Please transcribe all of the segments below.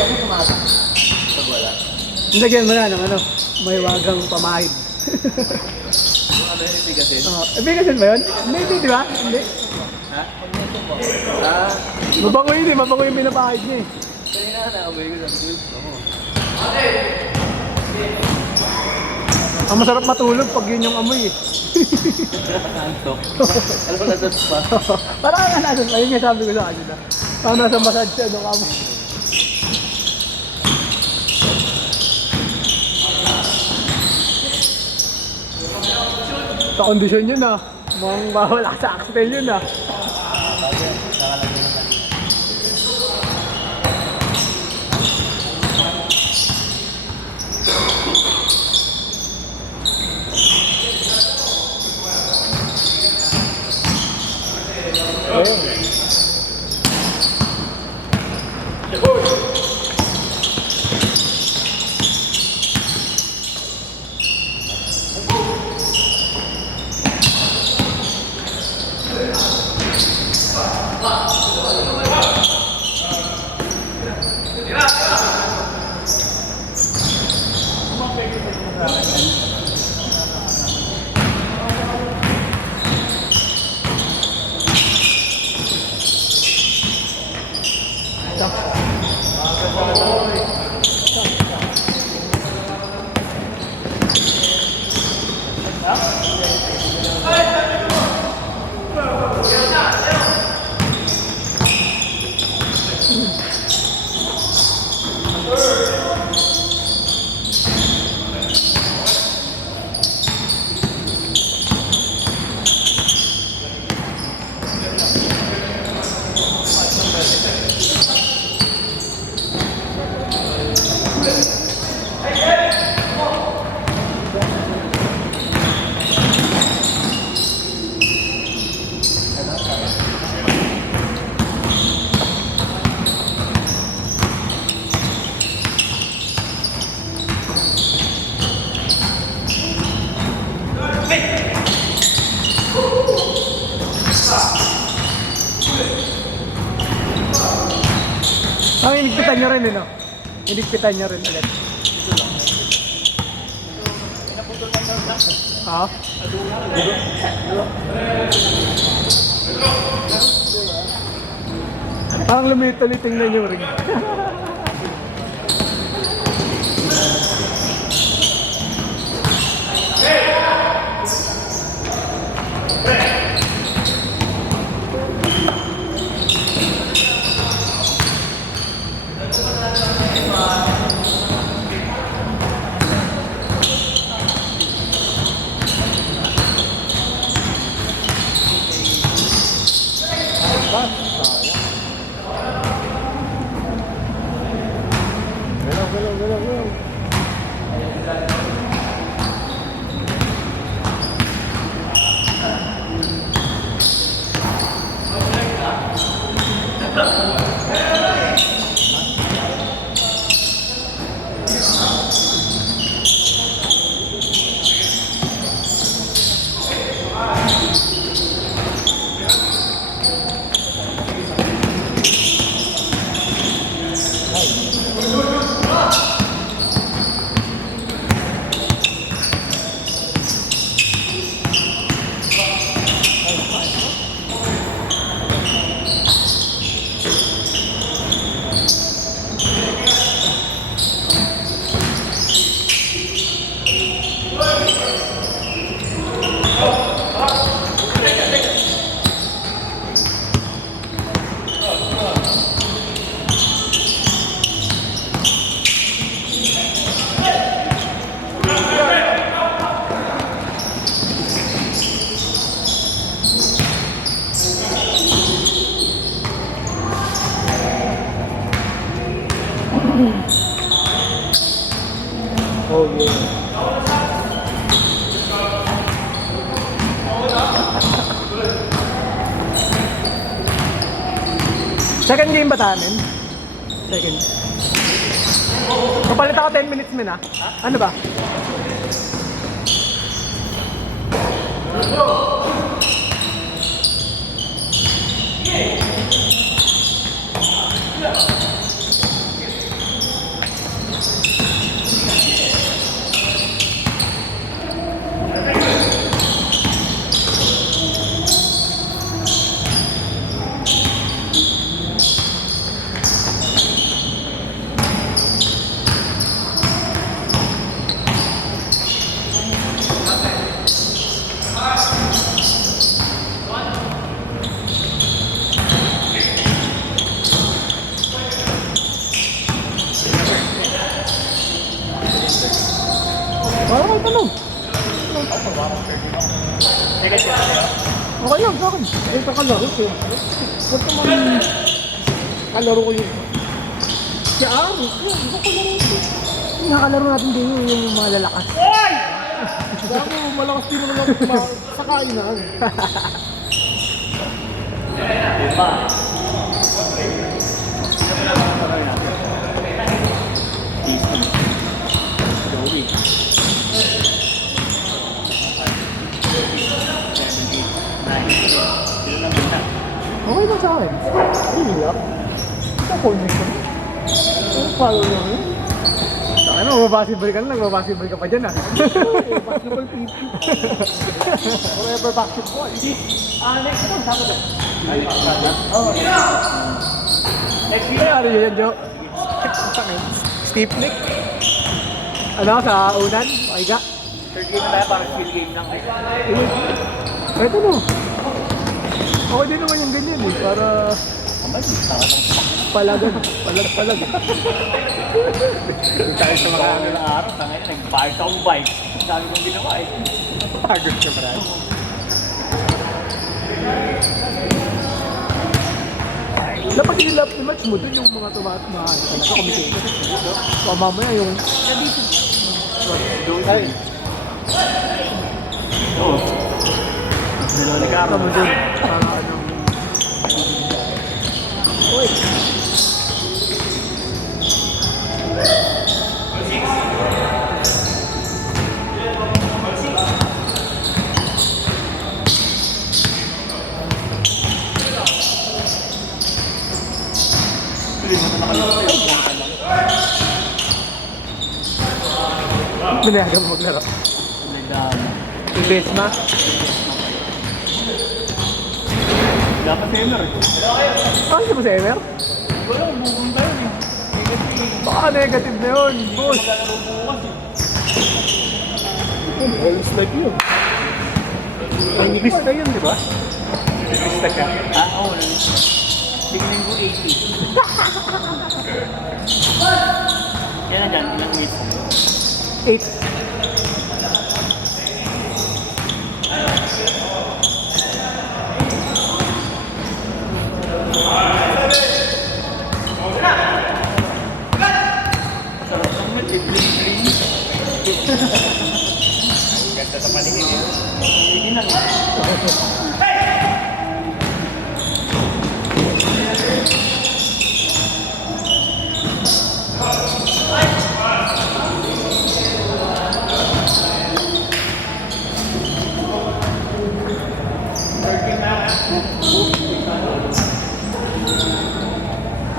Pag wala. Lagyan mo na ng ano, may wagang pamahid. Yung ano yun, ibigasin? Ibigasin ba yun? Hindi, di ba? Hindi. Ha? Ah, Mabango yun eh, mabango yung pinapahid niya eh. kanina na, abay ko sa food. Oo. Ang masarap matulog pag yun yung amoy eh. Antok. Alam mo, nasa spa. Parang nga nasa, ayun nga sabi ko sa kanila. Parang nasa massage siya nung amoy. Sa kondisyon yun ah. Mukhang bawal ka sa accident yun ah. Ang inigpitan nyo rin eh no? Inigpitan nyo rin ulit. Ha? Parang lumit ulit tingnan nyo rin. Oh yeah. Second game ba tamin? Second. Kapalit ako 10 minutes min ah. Ano ba? ano? Okay lang, sa akin. Ito kalaro ko. Huwag ka man kalaro ko yun. Si Aro, ito kalaro ko. Nakakalaro natin din yung mga lalakas. Hoy! Gago, malakas din naman ako sa kainan. Okay lang sa akin. Hindi lang. Ito ko nito. Ano follow lang yun? Ano, mabasibol ka lang, mabasibol ka pa dyan ah. Basketball PP. Forever basketball. Next one, saan ko ba? Next year, ano yun, Joe? Steve Nick? Ano, sa unan? Okay ka? Third game tayo, parang skill game lang. Ito no. Okay din naman yung ganyan eh, para palagan, palag. Kung tayo sa mga ano na araw, sa ngayon, nag-bike akong bike. Ang dami kong ginawa eh. Pagod ka pa rin. Dapat i-match mo dun yung mga tumaat na sa committee. So mamaya yung... Doon tayo. Oo. Nagkakaroon mo dun. Para ano... Uy! Binayagan mo maglaro. Yung Besma. Dapat Emer. Ah, hindi mo sa Emer? Wala, bubong tayo eh. Baka negative na yun, boss. Maglalaro bukas eh. Always like you. May nibis na yun, di ba? Bista ka? Ah, oo. Tingnan ko 80. Yan na dyan, ilang weeks. 8. Sarap ng match, bling-bling. Ganda sa paningin eh. Hindi lang eh.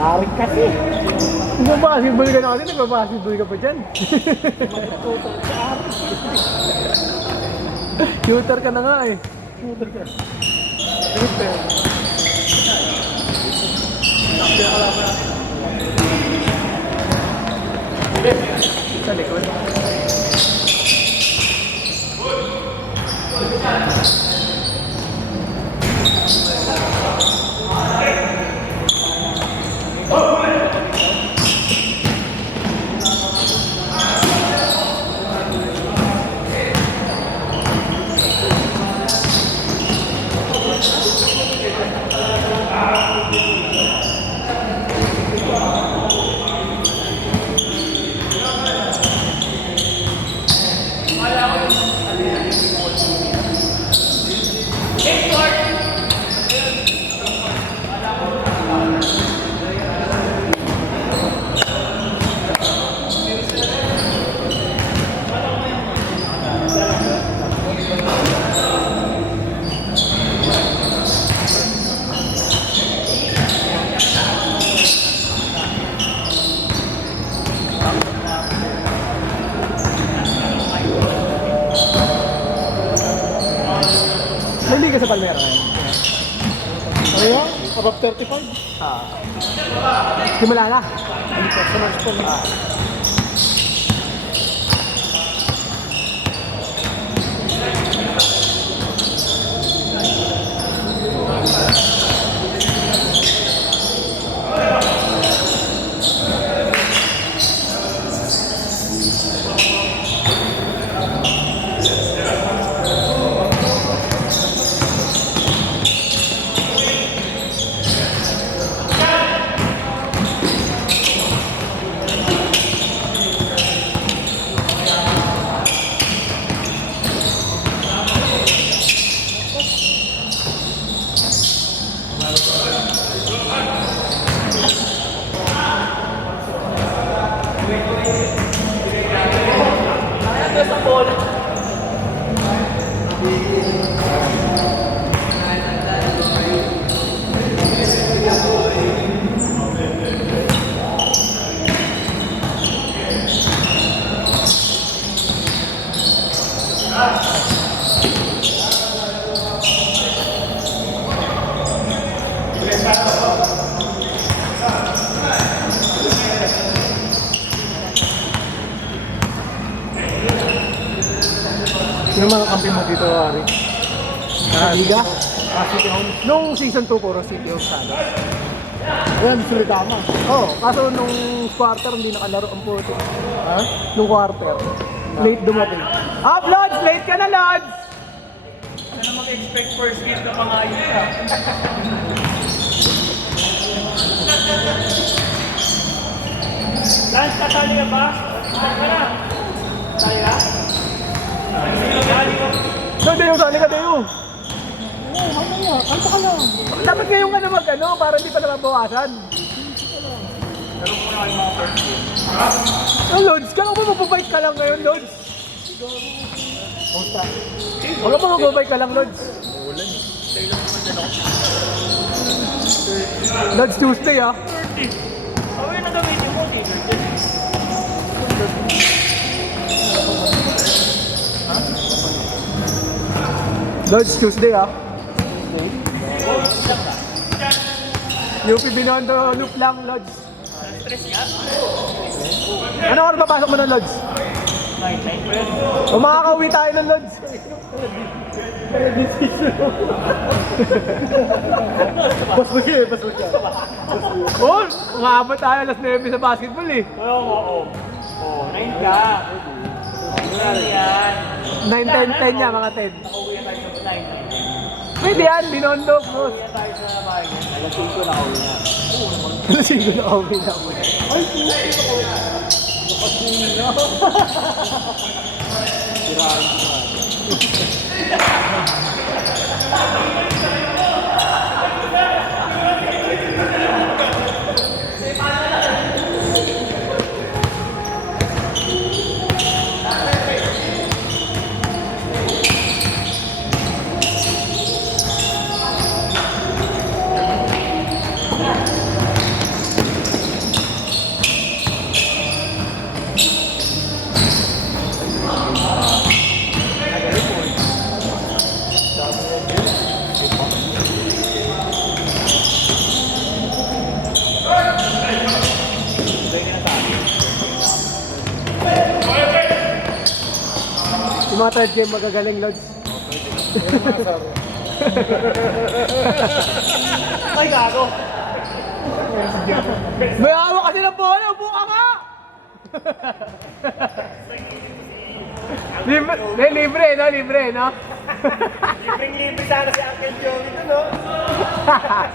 Arik kasi. Nagbabasketball ka na kasi, nagbabasketball ka pa dyan. Shooter ka na nga eh. Shooter ka. Shooter. Sa likod. Hindi ka sa Palmera ngayon. Ano yan? Above 35? Simula na. Sa match po. Yung mga kampi mo dito, Ari. Sa Liga? City Hall. Nung season 2, puro City of Sada. Ayan, Suritama. Oo, kaso nung quarter hindi nakalaro ang puti. Ha? Nung quarter. Late dumating. Up, Lods! Late ka na, Lods! Ano na mag-expect first game na mga ayun ka? Lance, kasali ka ba? Kasali ka na? Kasali ka? Kasali ka? Dayo, sali ka, Dayo! Oo, mamaya. Kanta ka lang. Dapat ngayon ka na mag-ano, para hindi pa nababawasan. Pero kung ano yung mga first game. Oh, Lods, kala ko magbabike ka lang ngayon, Lods. Basta. Wala pa magbabike ka lang, Lods. Lods Tuesday, ah. 30. Sabi na gamitin mo, Tigger. Lods Tuesday, ah. UP Binondo loop lang, Lods. Stress nga? Ano oras papasok mo ng Lods? 9 pa yun. O makakauwi tayo ng Lods. Bas mo siya, bas mo siya. Oh, umabot tayo alas 9 sa basketball eh. Oo. 9 ka. 9 yan. 9, 10, 10 niya, mga 10. Nakauwi na tayo sa 9. Pwede yan, Binondo, bro. Nakauwi na tayo sa bahay. Alas 5 na nakauwi na. Sige na okay na ako. Ay, puti ako. Sirahan ko na. Yung mga third game magagaling, Lods. Ay, gago. May hawak kasi ng bola, upo ka nga! Libre, no? Libre, no? Libreng-libre sana si Uncle Joey ito, no?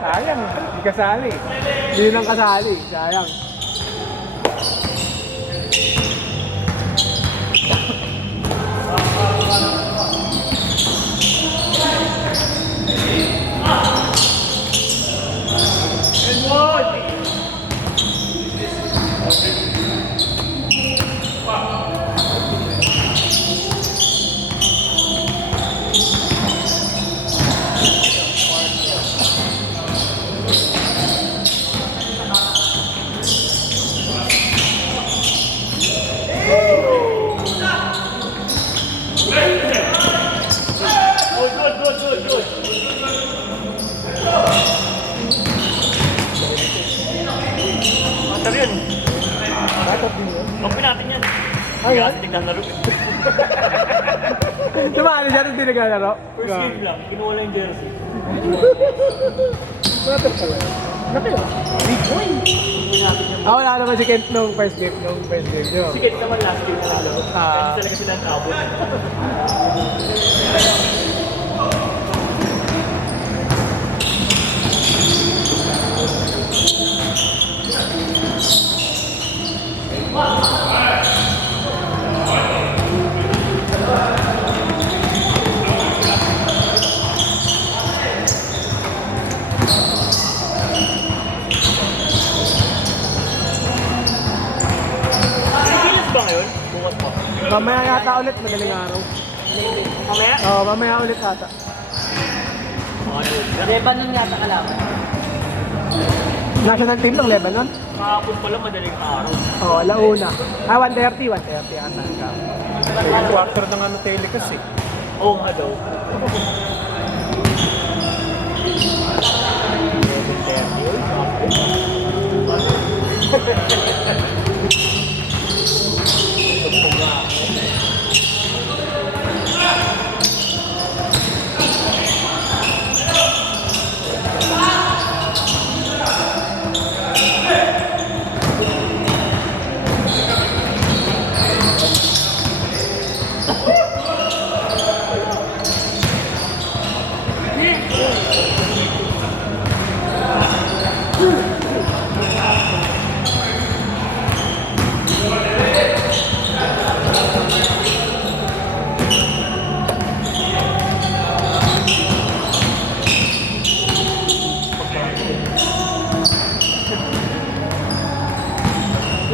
Sayang, hindi kasali. Hindi nang kasali, sayang. Good. Matar yun. Dapat din yun. Kampi natin yan. Ay, Kaya ay. natin tignan laro. Tumali siya nung hindi naglalaro. First game lang, kinuha lang yung jersey. Dapat pala. Laki ah. Big boy! Kampi natin yan. Wala naman si Kent nung first game nyo. Si Kate naman last game na laro. Kaya talaga sila ang abot. Pilipinas ba ngayon? Bukas pa. Mamaya yata ulit, madaling araw. Mamaya? Oo, mamaya ulit ata. Lebanon yata kalaban. National team ng Lebanon? Kahapon pala madaling araw. Oo, alauna. 1:30 ata. Quarter ng ano telecast eh. Oo nga daw.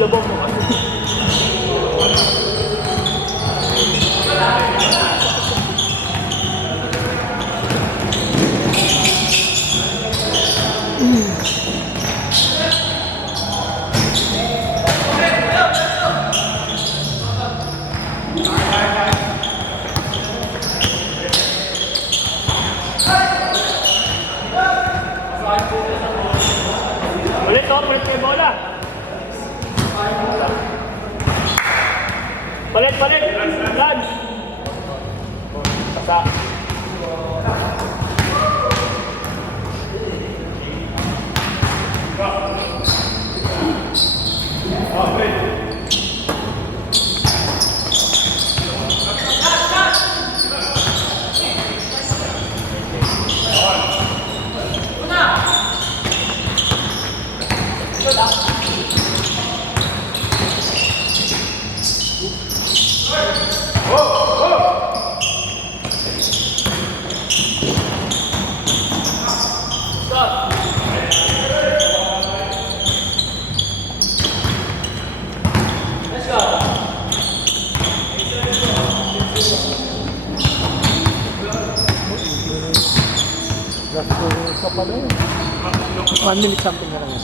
labang mo kasi. Ulit oh, palit kayo bola. Palit, palit. Lan. Basta. Gasto sa pala yun. 1 minute something na lang yan.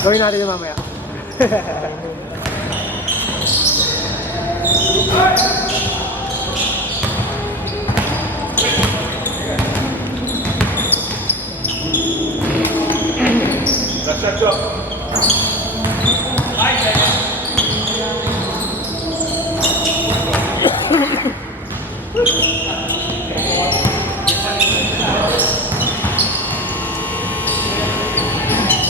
Gawin natin yung mamaya. That's